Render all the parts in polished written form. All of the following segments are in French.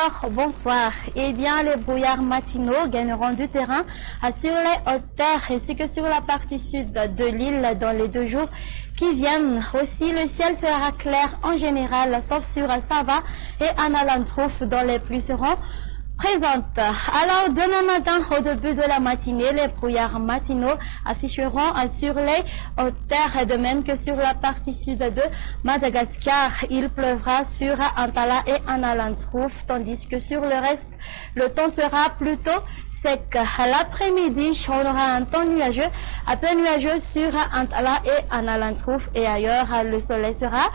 Alors, bonsoir. Eh bien, les brouillards matinaux gagneront du terrain sur les hauteurs ainsi que sur la partie sud de l'île dans les 2 jours qui viennent. Aussi, le ciel sera clair en général, sauf sur Sava et Analandrouf, dont les pluies seront présentes. Alors, demain matin, au début de la matinée, les brouillards matinaux afficheront sur les hauteurs, de même que sur la partie sud de Madagascar. Il pleuvra sur Antala et Analandrouf, tandis que sur le reste, le temps sera plutôt sec. L'après-midi, on aura un temps nuageux, à peu nuageux sur Antala et Analandrouf, et ailleurs, le soleil sera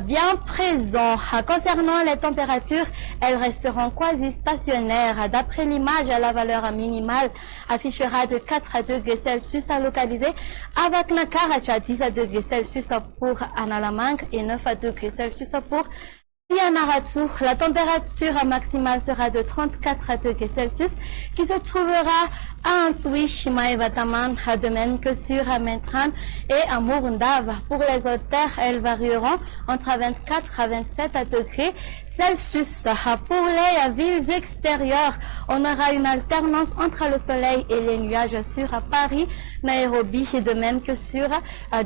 bien présent. Concernant les températures, elles resteront quasi stationnaires. D'après l'image, la valeur minimale affichera de 4 degrés Celsius à localiser avec Nakaracha, 10 degrés Celsius pour Analamang et 9 degrés Celsius pour Yanaratsu. La température maximale sera de 34 degrés Celsius qui se trouvera à Ansui, Maevataman, de même que sur Mentran et à Murundav. Pour les hauteurs, elles varieront entre 24 à 27 degrés Celsius. Pour les villes extérieures, on aura une alternance entre le soleil et les nuages sur Paris, Nairobi, de même que sur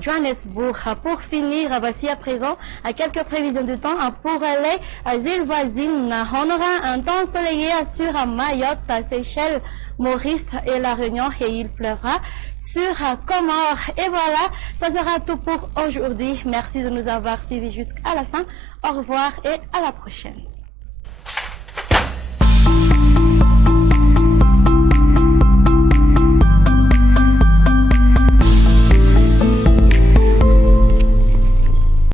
Johannesburg. Pour finir, voici à présent quelques prévisions du temps pour les îles voisines. On aura un temps ensoleillé sur Mayotte, Seychelles, Maurice et La Réunion, et il pleuvra sur Comores. Et voilà, ça sera tout pour aujourd'hui. Merci de nous avoir suivis jusqu'à la fin. Au revoir et à la prochaine.